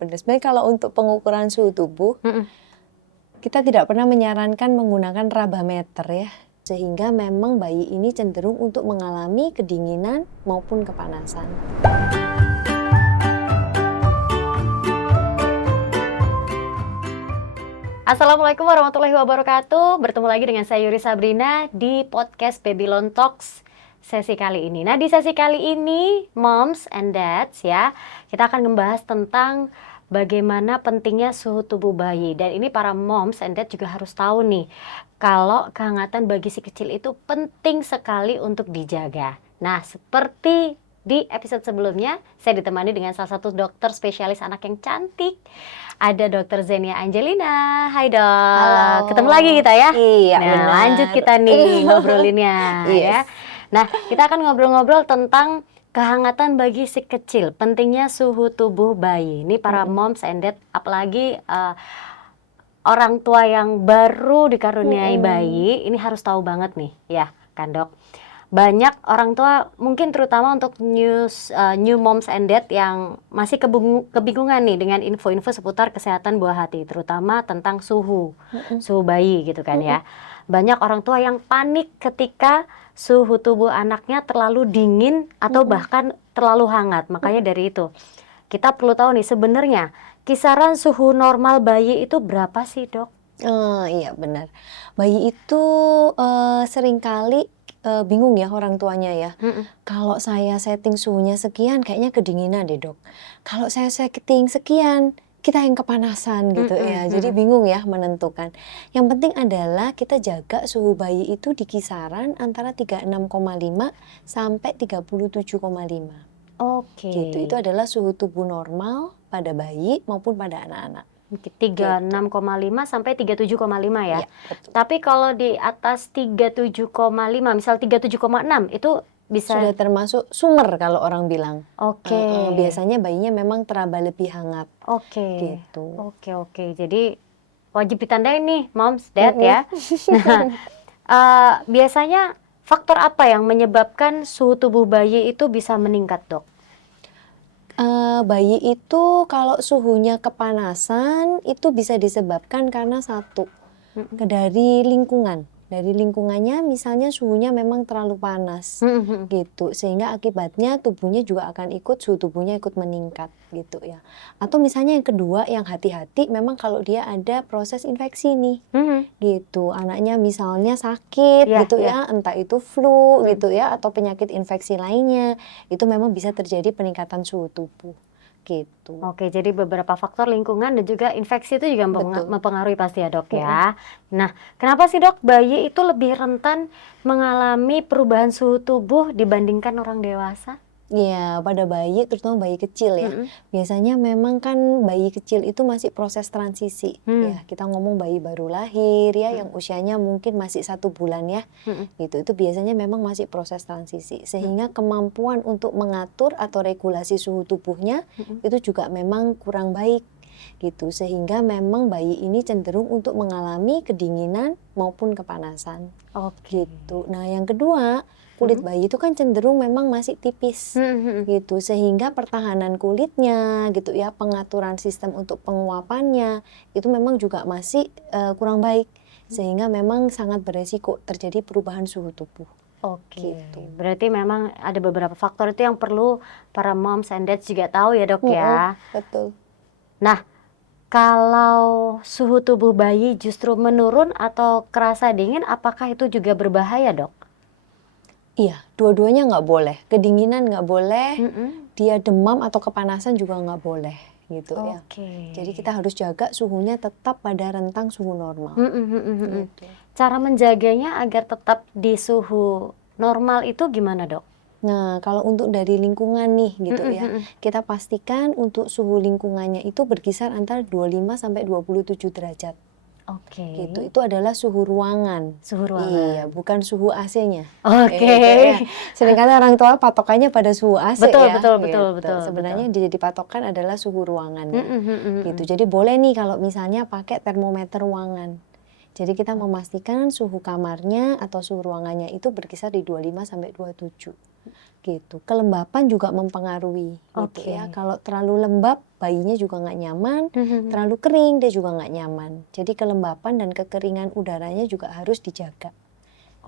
Benar. Sebenarnya kalau untuk pengukuran suhu tubuh, kita tidak pernah menyarankan menggunakan rabameter ya. Sehingga memang bayi ini cenderung untuk mengalami kedinginan maupun kepanasan. Assalamualaikum warahmatullahi wabarakatuh. Bertemu lagi dengan saya Yuri Sabrina di podcast Babylon Talks sesi kali ini. Nah, di sesi kali ini moms and dads ya, kita akan membahas tentang bagaimana pentingnya suhu tubuh bayi. Dan ini para moms and dads juga harus tahu nih, kalau kehangatan bagi si kecil itu penting sekali untuk dijaga. Nah, seperti di episode sebelumnya, saya ditemani dengan salah satu dokter spesialis anak yang cantik. Ada Dokter Zenia Angelina. Hai dok. Halo. Ketemu lagi kita ya. Iya, nah, benar. lanjut kita nih ngobrolinnya Yes. ya. Nah, kita akan ngobrol-ngobrol tentang kehangatan bagi si kecil. Pentingnya suhu tubuh bayi. Ini para moms and dad, apalagi orang tua yang baru dikaruniai bayi, ini harus tahu banget nih, ya kan dok. Banyak orang tua mungkin terutama untuk new moms and dad yang masih kebingungan nih dengan info-info seputar kesehatan buah hati, terutama tentang suhu bayi gitu kan ya. Banyak orang tua yang panik ketika suhu tubuh anaknya terlalu dingin atau bahkan terlalu hangat. Makanya dari itu kita perlu tahu nih sebenarnya kisaran suhu normal bayi itu berapa sih dok? Iya benar. Bayi itu seringkali bingung ya orang tuanya ya. Kalau saya setting suhunya sekian kayaknya kedinginan deh dok. Kalau saya setting sekian kita yang kepanasan gitu ya. Jadi bingung ya menentukan. Yang penting adalah kita jaga suhu bayi itu di kisaran antara 36,5 sampai 37,5. Oke. Gitu. Itu adalah suhu tubuh normal pada bayi maupun pada anak-anak. 36,5 sampai 37,5 ya. Iya, betul. Tapi kalau di atas 37,5, misal 37,6 itu bisa Sudah termasuk summer kalau orang bilang. Oke. Biasanya bayinya memang teraba lebih hangat. Oke. Gitu. Oke. Jadi wajib ditandain nih moms, dad ya. Nah, biasanya faktor apa yang menyebabkan suhu tubuh bayi itu bisa meningkat dok? Bayi itu kalau suhunya kepanasan itu bisa disebabkan karena satu, dari lingkungan. Dari lingkungannya misalnya suhunya memang terlalu panas gitu. Sehingga akibatnya tubuhnya juga akan suhu tubuhnya ikut meningkat gitu ya. Atau misalnya yang kedua yang hati-hati memang kalau dia ada proses infeksi nih gitu. Anaknya misalnya sakit gitu ya, entah itu flu gitu ya atau penyakit infeksi lainnya. Itu memang bisa terjadi peningkatan suhu tubuh. Gitu. Oke, jadi beberapa faktor lingkungan dan juga infeksi itu juga mempengaruhi pasti ya dok ya. Nah, kenapa sih dok bayi itu lebih rentan mengalami perubahan suhu tubuh dibandingkan orang dewasa? Iya, pada bayi, terutama bayi kecil ya. Biasanya memang kan bayi kecil itu masih proses transisi. Ya, kita ngomong bayi baru lahir ya, yang usianya mungkin masih 1 bulan ya. Gitu, itu biasanya memang masih proses transisi. Sehingga kemampuan untuk mengatur atau regulasi suhu tubuhnya itu juga memang kurang baik. Gitu, sehingga memang bayi ini cenderung untuk mengalami kedinginan maupun kepanasan. Gitu. Nah, yang kedua, kulit bayi itu kan cenderung memang masih tipis gitu, sehingga pertahanan kulitnya gitu ya, pengaturan sistem untuk penguapannya itu memang juga masih kurang baik, sehingga memang sangat beresiko terjadi perubahan suhu tubuh. Oke, berarti memang ada beberapa faktor itu yang perlu para moms and dads juga tahu ya dok ya. Betul. Nah, kalau suhu tubuh bayi justru menurun atau kerasa dingin, apakah itu juga berbahaya dok? Iya, dua-duanya nggak boleh. Kedinginan nggak boleh, dia demam atau kepanasan juga nggak boleh gitu ya. Jadi kita harus jaga suhunya tetap pada rentang suhu normal. Gitu. Cara menjaganya agar tetap di suhu normal itu gimana dok? Nah, kalau untuk dari lingkungan nih gitu ya, kita pastikan untuk suhu lingkungannya itu berkisar antara 25 sampai 27 derajat. Gitu. Itu adalah suhu ruangan. Suhu ruangan. Iya, bukan suhu AC-nya. Oke. Ya. Seringkali orang tua patokannya pada suhu AC betul, ya. Betul. Sebenarnya jadi patokan adalah suhu ruangannya. Gitu. Jadi boleh nih kalau misalnya pakai termometer ruangan. Jadi kita memastikan suhu kamarnya atau suhu ruangannya itu berkisar di 25 sampai 27. gitu. Kelembapan juga mempengaruhi gitu Oke. ya. Kalau terlalu lembab bayinya juga nggak nyaman, terlalu kering dia juga nggak nyaman. Jadi kelembapan dan kekeringan udaranya juga harus dijaga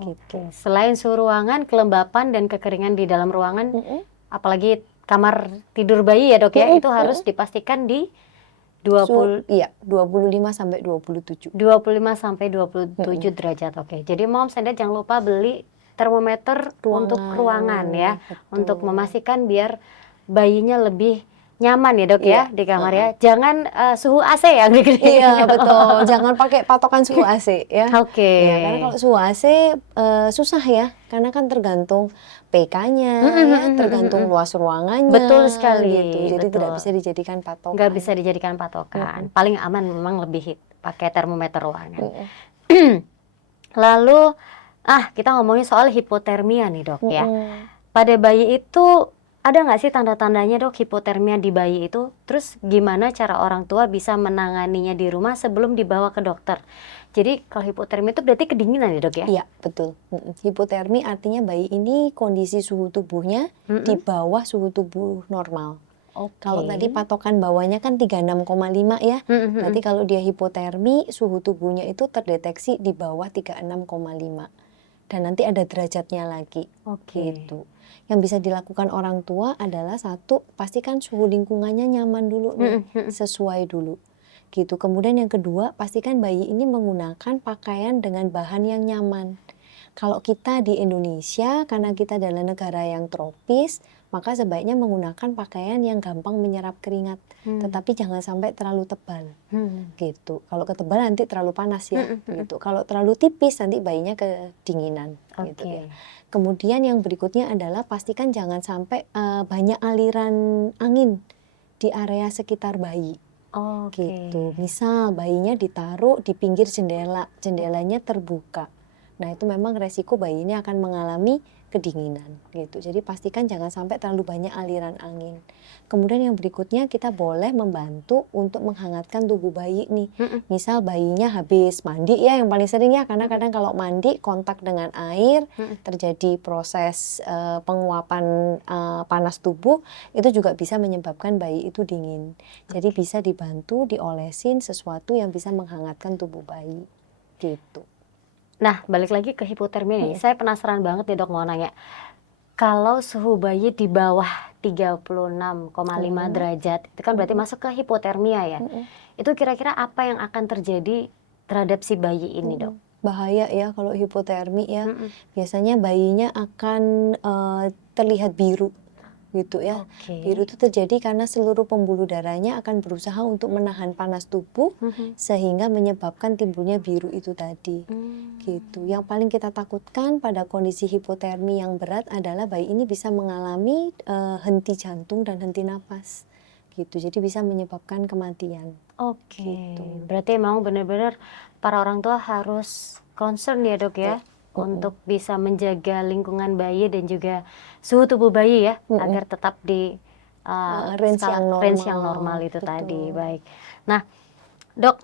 gitu. Oke. Selain suhu ruangan, kelembapan dan kekeringan di dalam ruangan, apalagi kamar tidur bayi ya dok ya, itu harus dipastikan di 20 Iya, 25 sampai 27. 25 sampai 27 derajat. Oke. Jadi moms and dad jangan lupa beli termometer untuk ruangan ya, untuk betul. memastikan biar bayinya lebih nyaman ya dok ya Iya, di kamar ya. Jangan suhu AC ya. Iya betul, jangan pakai patokan suhu AC ya. Oke. Ya, karena kalau suhu AC susah ya, karena kan tergantung PK-nya ya, tergantung luas ruangannya. Betul sekali, gitu. Jadi tidak betul. bisa dijadikan patokan. Nggak bisa dijadikan patokan. Paling aman memang lebih pakai termometer ruangan. Lalu kita ngomongin soal hipotermia nih dok ya. Pada bayi itu ada nggak sih tanda-tandanya dok hipotermia di bayi itu? Terus gimana cara orang tua bisa menanganinya di rumah sebelum dibawa ke dokter? Jadi kalau hipotermia itu berarti kedinginan ya dok ya? Iya betul. Hipotermi artinya bayi ini kondisi suhu tubuhnya di bawah suhu tubuh normal. Kalau tadi patokan bawahnya kan 36,5 ya, berarti kalau dia hipotermi suhu tubuhnya itu terdeteksi di bawah 36,5 dan nanti ada derajatnya lagi. Gitu. Yang bisa dilakukan orang tua adalah satu, pastikan suhu lingkungannya nyaman dulu nih, sesuai dulu. Gitu. Kemudian yang kedua, pastikan bayi ini menggunakan pakaian dengan bahan yang nyaman. Kalau kita di Indonesia, karena kita adalah negara yang tropis, maka sebaiknya menggunakan pakaian yang gampang menyerap keringat, tetapi jangan sampai terlalu tebal. Gitu. Kalau ketebal nanti terlalu panas ya. Gitu. Kalau terlalu tipis nanti bayinya kedinginan. Gitu ya. Kemudian yang berikutnya adalah pastikan jangan sampai banyak aliran angin di area sekitar bayi. Gitu. Misal bayinya ditaruh di pinggir jendela, jendelanya terbuka. Nah itu memang resiko bayi ini akan mengalami kedinginan gitu. Jadi pastikan jangan sampai terlalu banyak aliran angin. Kemudian yang berikutnya kita boleh membantu untuk menghangatkan tubuh bayi nih. Misal bayinya habis mandi ya, yang paling sering ya, karena kadang kalau mandi kontak dengan air terjadi proses penguapan panas tubuh, itu juga bisa menyebabkan bayi itu dingin. Jadi bisa dibantu diolesin sesuatu yang bisa menghangatkan tubuh bayi gitu. Nah, balik lagi ke hipotermia nih. Saya penasaran banget nih dok, mau nanya. Kalau suhu bayi di bawah 36,5 derajat, itu kan berarti masuk ke hipotermia ya. Itu kira-kira apa yang akan terjadi terhadap si bayi ini dok? Bahaya ya kalau hipotermi ya. Biasanya bayinya akan terlihat biru gitu ya. Biru itu terjadi karena seluruh pembuluh darahnya akan berusaha untuk menahan panas tubuh sehingga menyebabkan timbulnya biru itu tadi. Gitu. Yang paling kita takutkan pada kondisi hipotermi yang berat adalah bayi ini bisa mengalami henti jantung dan henti napas. Gitu. Jadi bisa menyebabkan kematian. Gitu. Berarti memang benar-benar para orang tua harus concern ya dok ya, untuk bisa menjaga lingkungan bayi dan juga suhu tubuh bayi ya, agar tetap di range yang normal itu tadi. Baik. Nah dok,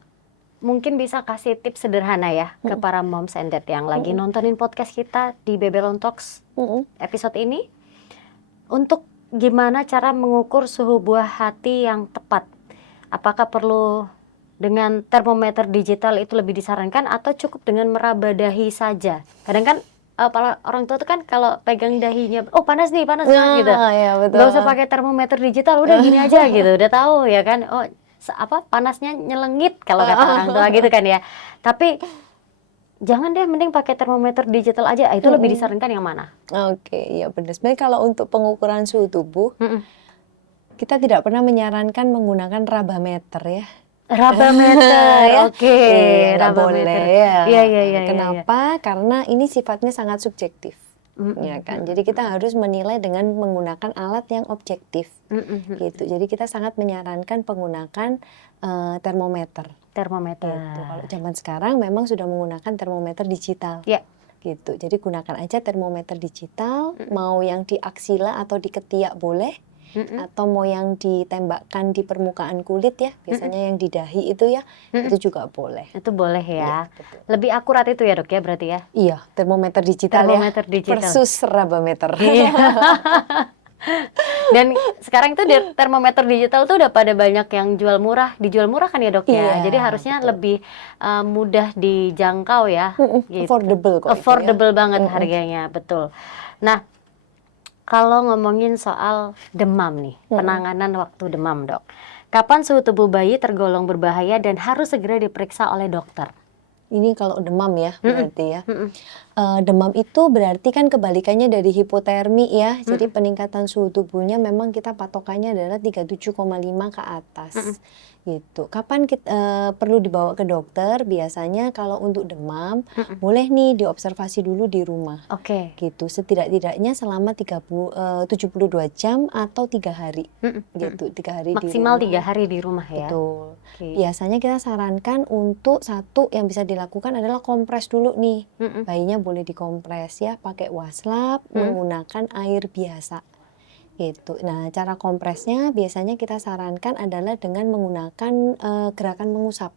mungkin bisa kasih tips sederhana ya ke para moms and dad yang lagi nontonin podcast kita di Babylon Talks episode ini, untuk gimana cara mengukur suhu buah hati yang tepat. Apakah perlu dengan termometer digital itu lebih disarankan atau cukup dengan meraba dahi saja? Kadang kan para orang tua tuh kan kalau pegang dahinya, oh panas nih, panas gitu. Ya, betul. Gak usah pakai termometer digital, udah gini aja gitu, udah tahu ya kan. Oh panasnya nyelengit kalau kata orang tua gitu kan ya. Tapi jangan deh, mending pakai termometer digital aja. Itu lebih disarankan yang mana? Ya benar. Sebenarnya kalau untuk pengukuran suhu tubuh, kita tidak pernah menyarankan menggunakan rabameter ya. Rabameter, nggak boleh ya. Iya. Kenapa? Karena ini sifatnya sangat subjektif, ya kan. Jadi kita harus menilai dengan menggunakan alat yang objektif, gitu. Jadi kita sangat menyarankan penggunaan termometer. Gitu. Kalau zaman sekarang memang sudah menggunakan termometer digital. Gitu. Jadi gunakan aja termometer digital, mau yang di aksila atau di ketiak boleh. atau mau yang ditembakkan di permukaan kulit ya, biasanya yang di dahi itu ya, itu juga boleh. Itu boleh Iya, ya. betul. Lebih akurat itu ya dok ya berarti ya? Iya, termometer digital Termometer ya, digital. versus rabameter. Iya. Dan sekarang itu termometer digital tuh udah pada banyak yang dijual murah kan ya dok ya. Iya, Jadi harusnya betul. lebih mudah dijangkau ya. Gitu. Affordable kok itu ya. Affordable banget harganya, betul. Nah, kalau ngomongin soal demam nih, penanganan waktu demam dok. Kapan suhu tubuh bayi tergolong berbahaya dan harus segera diperiksa oleh dokter? Ini kalau demam ya berarti ya. Demam itu berarti kan kebalikannya dari hipotermi ya. Jadi peningkatan suhu tubuhnya memang kita patokannya adalah 37,5 ke atas. Gitu. Kapan kita perlu dibawa ke dokter? Biasanya kalau untuk demam boleh nih diobservasi dulu di rumah. Oke. Gitu. Setidak-tidaknya selama 72 jam atau 3 hari. Gitu. 3 hari Maksimal di rumah. 3 hari di rumah ya. Betul. Oke. Biasanya kita sarankan untuk satu yang bisa dilakukan adalah kompres dulu nih. Bayinya boleh dikompres ya, pakai waslap menggunakan air biasa. Gitu. Nah, cara kompresnya biasanya kita sarankan adalah dengan menggunakan gerakan mengusap.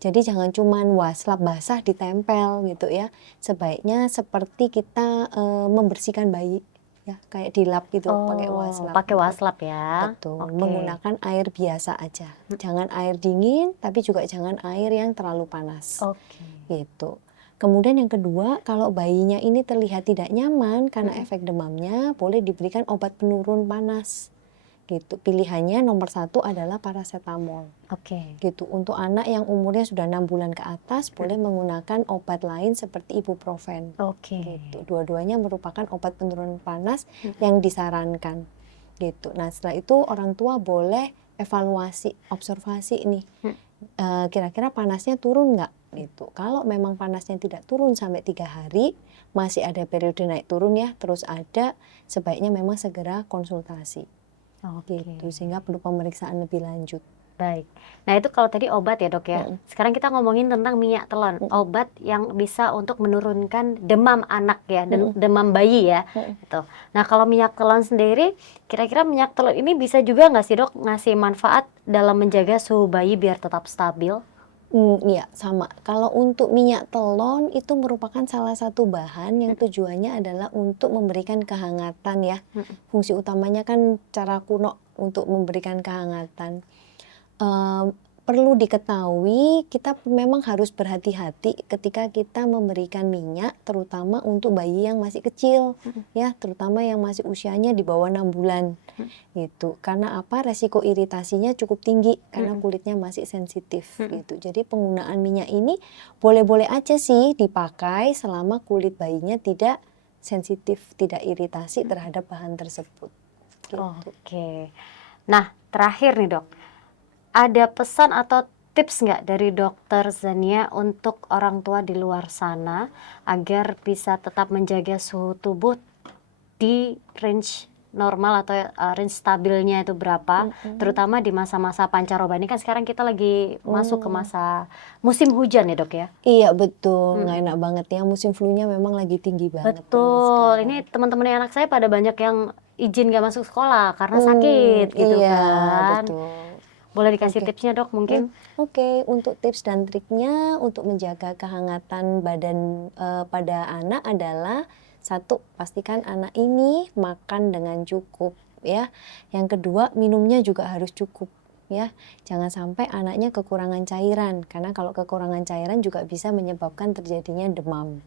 Jadi jangan cuman waslap basah ditempel gitu ya. Sebaiknya seperti kita membersihkan bayi ya, kayak dilap gitu pakai waslap. Pakai gitu. waslap ya. Betul, Oke. menggunakan air biasa aja. Jangan air dingin, tapi juga jangan air yang terlalu panas. Oke. Gitu. Kemudian yang kedua, kalau bayinya ini terlihat tidak nyaman karena efek demamnya, boleh diberikan obat penurun panas. Gitu. Pilihannya nomor 1 adalah paracetamol. Oke. Gitu. Untuk anak yang umurnya sudah 6 bulan ke atas, boleh menggunakan obat lain seperti ibuprofen. Oke. Gitu. Dua-duanya merupakan obat penurun panas yang disarankan. Gitu. Nah, setelah itu orang tua boleh evaluasi, observasi nih. Kira-kira panasnya turun nggak? Gitu. Kalau memang panasnya tidak turun sampai 3 hari, masih ada periode naik turun ya, terus ada, sebaiknya memang segera konsultasi. Oke. Gitu. Sehingga perlu pemeriksaan lebih lanjut. Baik. Nah itu kalau tadi obat ya dok ya. Sekarang kita ngomongin tentang minyak telon. Obat yang bisa untuk menurunkan demam anak ya, demam bayi ya. Gitu. Nah kalau minyak telon sendiri, kira-kira minyak telon ini bisa juga nggak sih dok ngasih manfaat dalam menjaga suhu bayi biar tetap stabil? Iya, sama. Kalau untuk minyak telon itu merupakan salah satu bahan yang tujuannya adalah untuk memberikan kehangatan ya. Fungsi utamanya kan cara kuno untuk memberikan kehangatan. Perlu diketahui kita memang harus berhati-hati ketika kita memberikan minyak, terutama untuk bayi yang masih kecil ya, terutama yang masih usianya di bawah 6 bulan gitu. Karena apa? Resiko iritasinya cukup tinggi karena kulitnya masih sensitif gitu. Jadi penggunaan minyak ini boleh-boleh aja sih dipakai selama kulit bayinya tidak sensitif, tidak iritasi terhadap bahan tersebut. Gitu. Oke. Nah terakhir nih dok, ada pesan atau tips nggak dari dokter Zania untuk orang tua di luar sana agar bisa tetap menjaga suhu tubuh di range normal atau range stabilnya itu berapa, terutama di masa-masa pancaroba ini kan sekarang kita lagi masuk ke masa musim hujan ya dok ya? Iya betul, nggak enak banget ya, musim flu-nya memang lagi tinggi banget. Betul, ini teman-teman anak saya pada banyak yang izin gak masuk sekolah karena sakit gitu iya, kan. Betul. Boleh dikasih tipsnya dok mungkin? Oke, untuk tips dan triknya untuk menjaga kehangatan badan pada anak adalah satu, pastikan anak ini makan dengan cukup ya. Yang kedua, minumnya juga harus cukup ya. Jangan sampai anaknya kekurangan cairan karena kalau kekurangan cairan juga bisa menyebabkan terjadinya demam.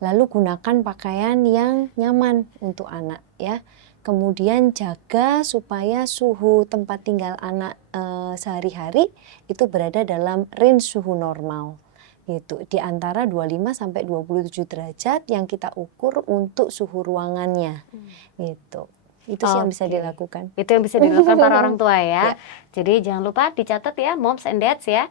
Lalu gunakan pakaian yang nyaman untuk anak ya. Kemudian jaga supaya suhu tempat tinggal anak sehari-hari itu berada dalam range suhu normal. Gitu. Di antara 25 sampai 27 derajat yang kita ukur untuk suhu ruangannya. Gitu. Itu sih yang bisa dilakukan. Itu yang bisa dilakukan para orang tua ya. Jadi jangan lupa dicatat ya moms and dads ya.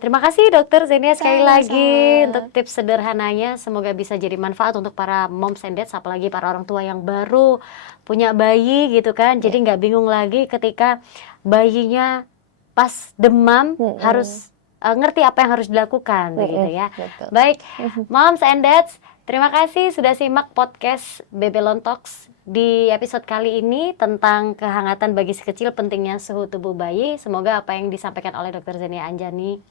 Terima kasih dokter Zenia sekali lagi untuk tips sederhananya, semoga bisa jadi manfaat untuk para moms and dads, apalagi para orang tua yang baru punya bayi gitu kan, jadi nggak bingung lagi ketika bayinya pas demam harus ngerti apa yang harus dilakukan begitu ya. Baik moms and dads, Terima kasih sudah simak podcast Babylon Talks di episode kali ini tentang kehangatan bagi si kecil, pentingnya suhu tubuh bayi. Semoga apa yang disampaikan oleh Dr. Zenia Anjani,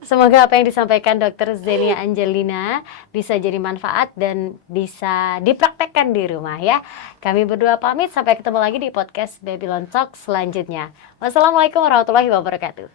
semoga apa yang disampaikan Dr. Zenia Angelina bisa jadi manfaat dan bisa dipraktekkan di rumah ya. Kami berdua pamit, sampai ketemu lagi di podcast Babylon Talks selanjutnya. Wassalamualaikum warahmatullahi wabarakatuh.